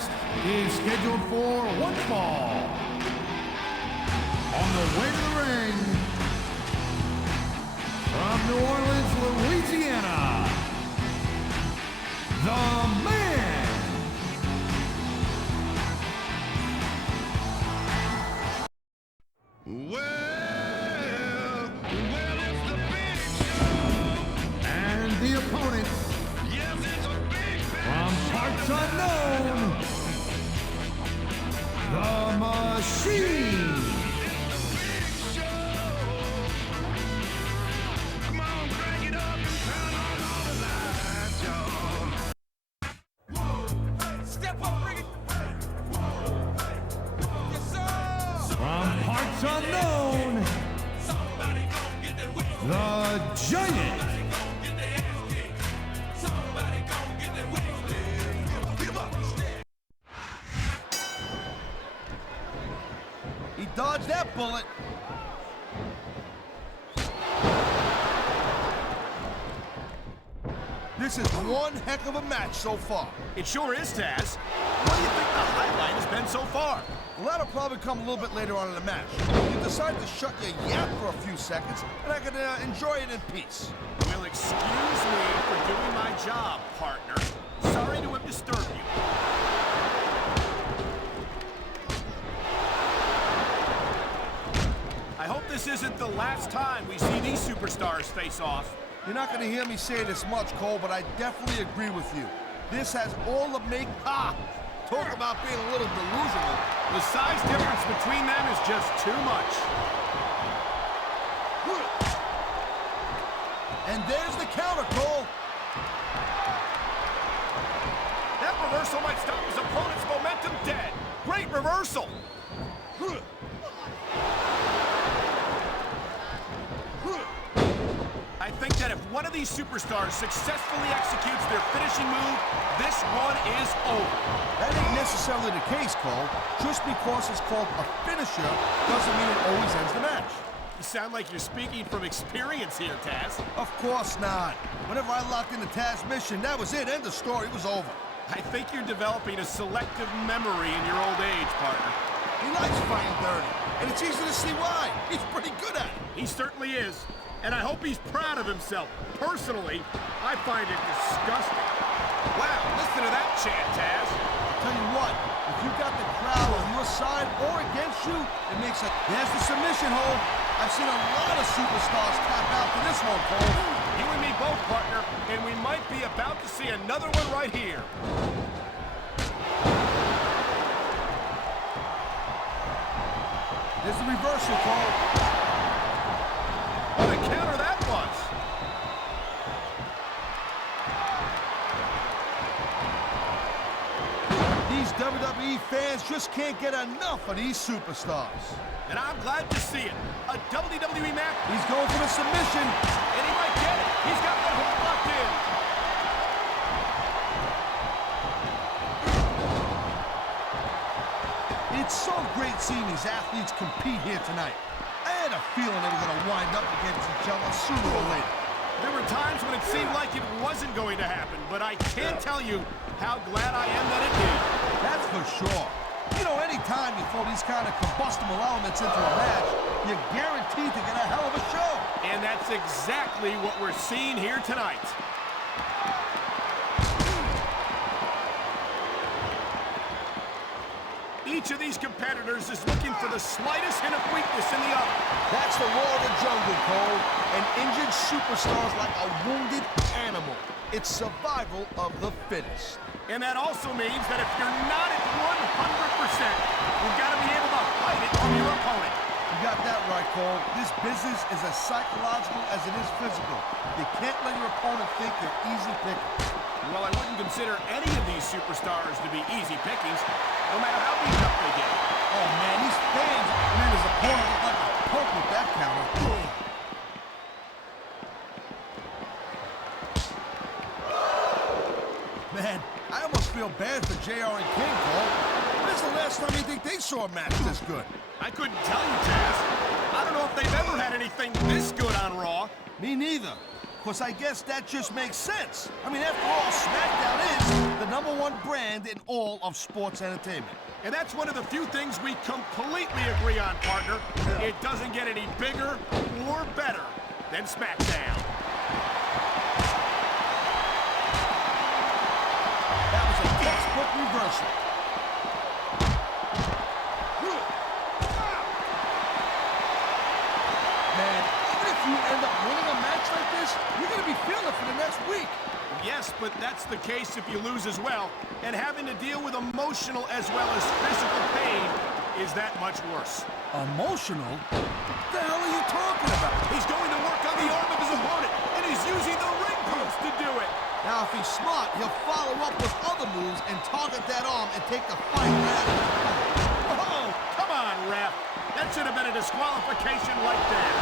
contest is scheduled for one fall. On the way to the ring, from New Orleans, Louisiana, the man. Well, it's the big show. And the opponent, yes, it's a big from parts unknown, the Machine. Unknown, the Giant. He dodged that bullet. This is one heck of a match so far. It sure is, Taz. What do you think the highlight has been so far? Well, that'll probably come a little bit later on in the match. You decide to shut your yap for a few seconds, and I can enjoy it in peace. Well, excuse me for doing my job, partner. Sorry to have disturbed you. I hope this isn't the last time we see these superstars face off. You're not going to hear me say this much, Cole, but I definitely agree with you. This has all the talk about being a little delusional. The size difference between them is just too much. And there's the counter, Cole. That reversal might stop his opponent's momentum dead. Great reversal. I think that if one of these superstars successfully executes their finishing move, this one is over. That ain't necessarily the case, Cole. Just because it's called a finisher doesn't mean it always ends the match. You sound like you're speaking from experience here, Taz. Of course not. Whenever I locked into Taz's mission, that was it. End of story. It was over. I think you're developing a selective memory in your old age, partner. He likes fighting dirty, and it's easy to see why. He's pretty good at it. He certainly is. And I hope he's proud of himself. Personally, I find it disgusting. Wow, listen to that chant, Taz. I'll tell you what, if you got the crowd on your side or against you, it makes it. There's the submission hold. I've seen a lot of superstars tap out to this one, Cole. You and me both, partner, and we might be about to see another one right here. There's the reversal, Cole. What a counter that was! These WWE fans just can't get enough of these superstars. And I'm glad to see it. A WWE match. He's going for the submission. And he might get it. He's got that hold locked in. It's so great seeing these athletes compete here tonight. I had a feeling they were going to wind up against each other sooner or later. There were times when it seemed like it wasn't going to happen, but I can't tell you how glad I am that it did. That's for sure. You know, anytime you throw these kind of combustible elements into a match, you're guaranteed to get a hell of a show. And that's exactly what we're seeing here tonight. Each of these competitors is looking for the slightest hint of weakness in the other. That's the law of the jungle, Cole. An injured superstar is like a wounded animal. It's survival of the fittest. And that also means that if you're not at 100%, you've got to be able to hide it from your opponent. You got that right, Cole. This business is as psychological as it is physical. You can't let your opponent think you're easy pickings. Well, I wouldn't consider any of these superstars to be easy pickings, no matter how beat up they get. Oh, man, these fans made his opponent look like a punk with that counter. Man, I almost feel bad for JR and King, Cole. When's the last time you think they saw a match this good? I couldn't tell you, Taz. I don't know if they've ever had anything this good on Raw. Me neither. because I guess that just makes sense. I mean, after all, Smackdown is the #1 brand in all of sports entertainment. And that's one of the few things we completely agree on, partner. It doesn't get any bigger or better than Smackdown. That was a textbook reversal. Man, even if you end up winning a match like this, you're going to be feeling it for the next week. Yes, but that's the case if you lose as well. And having to deal with emotional as well as physical pain is that much worse. Emotional? What the hell are you talking about? He's going to work on the arm of his opponent, and he's using the ring post to do it. Now, if he's smart, he'll follow up with other moves and target that arm and take the fight right out of his opponent. Oh, come on, ref. That should have been a disqualification right there.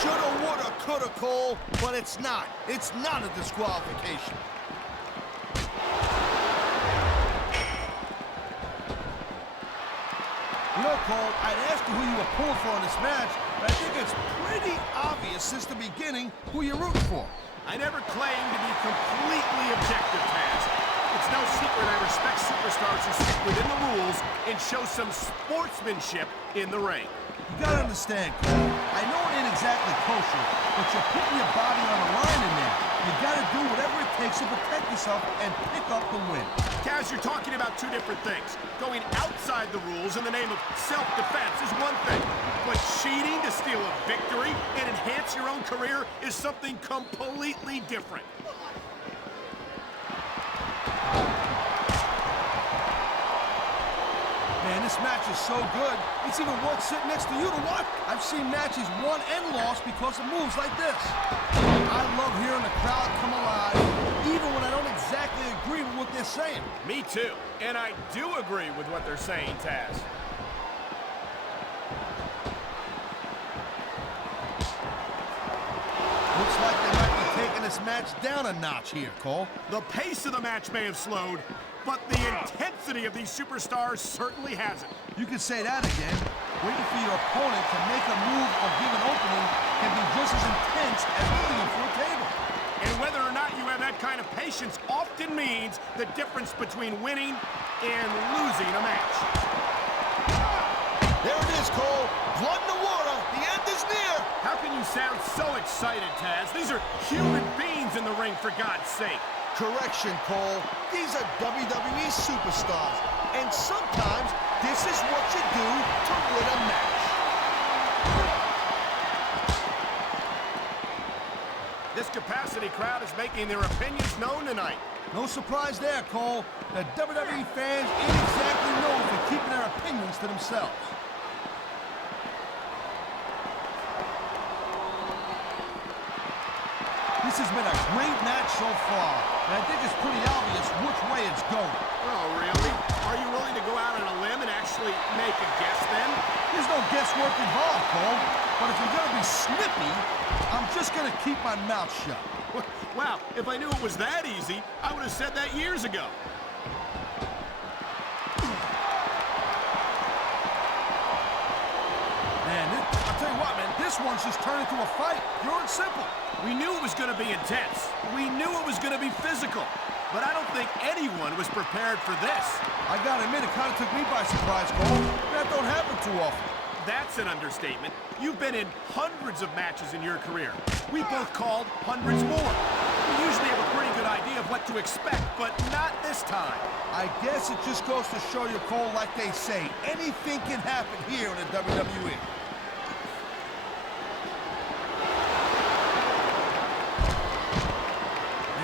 Shoulda, woulda, coulda, Cole, but it's not. It's not a disqualification. You know, Cole, I'd ask you who you were pulling for in this match, but I think it's pretty obvious since the beginning who you're rooting for. I never claimed to be completely objective, Taz. It's no secret I respect superstars who stick within the rules and show some sportsmanship in the ring. You gotta understand, Cole, I know it ain't exactly kosher, but you're putting your body on the line in there. You gotta do whatever it takes to protect yourself and pick up the win. Taz, you're talking about two different things. Going outside the rules in the name of self-defense is one thing, but cheating to steal a victory and enhance your own career is something completely different. Man, this match is so good, it's even worth sitting next to you to watch. I've seen matches won and lost because of moves like this. I love hearing the crowd come alive, even when I don't exactly agree with what they're saying. Me too, and I do agree with what they're saying, Taz. Looks like they might be taking this match down a notch here, Cole. The pace of the match may have slowed, but the intensity of these superstars certainly hasn't. You can say that again. Waiting for your opponent to make a move or give an opening can be just as intense as waiting for a table. And whether or not you have that kind of patience often means the difference between winning and losing a match. There it is, Cole. Blood in the water. The end is near. How can you sound so excited, Taz? These are human beings in the ring, for God's sake. Correction, Cole. These are WWE superstars. And sometimes this is what you do to win a match. This capacity crowd is making their opinions known tonight. No surprise there, Cole. The WWE fans ain't exactly known for keeping their opinions to themselves. This has been a great match so far, and I think it's pretty obvious which way it's going. Oh, really? Are you willing to go out on a limb and actually make a guess then? There's no guesswork involved, Cole. But if you're gonna be snippy, I'm just gonna keep my mouth shut. Wow, if I knew it was that easy, I would have said that years ago. Man, I'll tell you what, man, this one's just turned into a fight. Pure and simple. We knew it was going to be intense. We knew it was going to be physical. But I don't think anyone was prepared for this. I gotta admit, it kind of took me by surprise, Cole. That don't happen too often. That's an understatement. You've been in hundreds of matches in your career. We both called hundreds more. We usually have a pretty good idea of what to expect, but not this time. I guess it just goes to show you, Cole, like they say, anything can happen here in the WWE.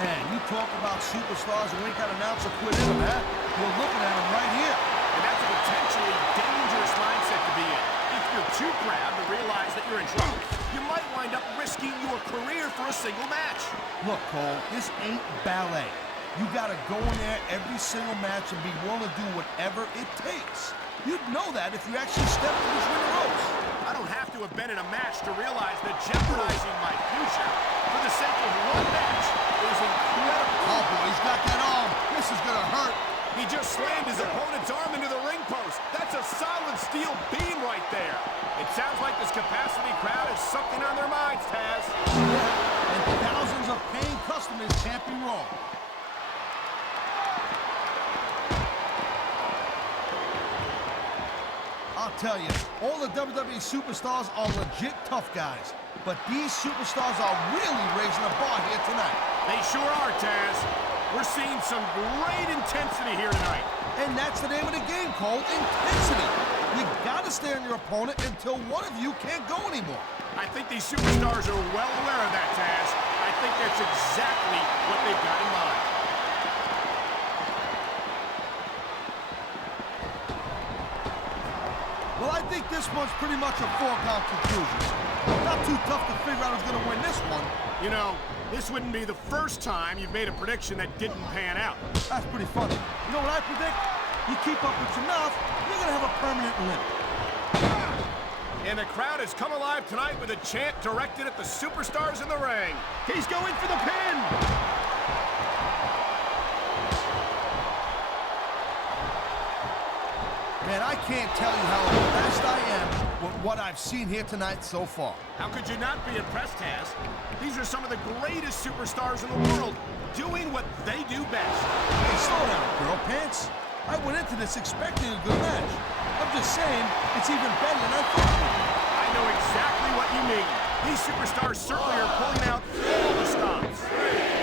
Man, you talk about superstars who ain't got an ounce of quit in them, huh? You're looking at them right here. And that's a potentially dangerous mindset to be in. If you're too proud to realize that you're in trouble, you might wind up risking your career for a single match. Look, Cole, this ain't ballet. You gotta go in there every single match and be willing to do whatever it takes. You'd know that if you actually stepped in between the ropes. I don't have to have been in a match to realize that jeopardizing my future for the sake of one match is incredible. Oh, boy, he's got that arm. This is gonna hurt. He just slammed his opponent's arm into the ring post. That's a solid steel beam right there. It sounds like this capacity crowd has something on their minds, Taz. Yeah, and thousands of paying customers can't be wrong. I'll tell you, all the WWE superstars are legit tough guys. But these superstars are really raising the bar here tonight. They sure are, Taz. We're seeing some great intensity here tonight. And that's the name of the game, Cole, intensity. You gotta stay on your opponent until one of you can't go anymore. I think these superstars are well aware of that, Taz. I think that's exactly what they've got in mind. Well, I think this one's pretty much a foregone conclusion. Not too tough to figure out who's gonna win this one. You know, this wouldn't be the first time you've made a prediction that didn't pan out. That's pretty funny. You know what I predict? You keep up with your mouth, you're gonna have a permanent limp. And the crowd has come alive tonight with a chant directed at the superstars in the ring. He's going for the pin! Man, I can't tell you how impressed I am with what I've seen here tonight so far. How could you not be impressed, Taz? These are some of the greatest superstars in the world, doing what they do best. Hey, slow down, girl pants. I went into this expecting a good match. I'm just saying, it's even better than I thought it would be. I know exactly what you mean. These superstars certainly are pulling out all the stops.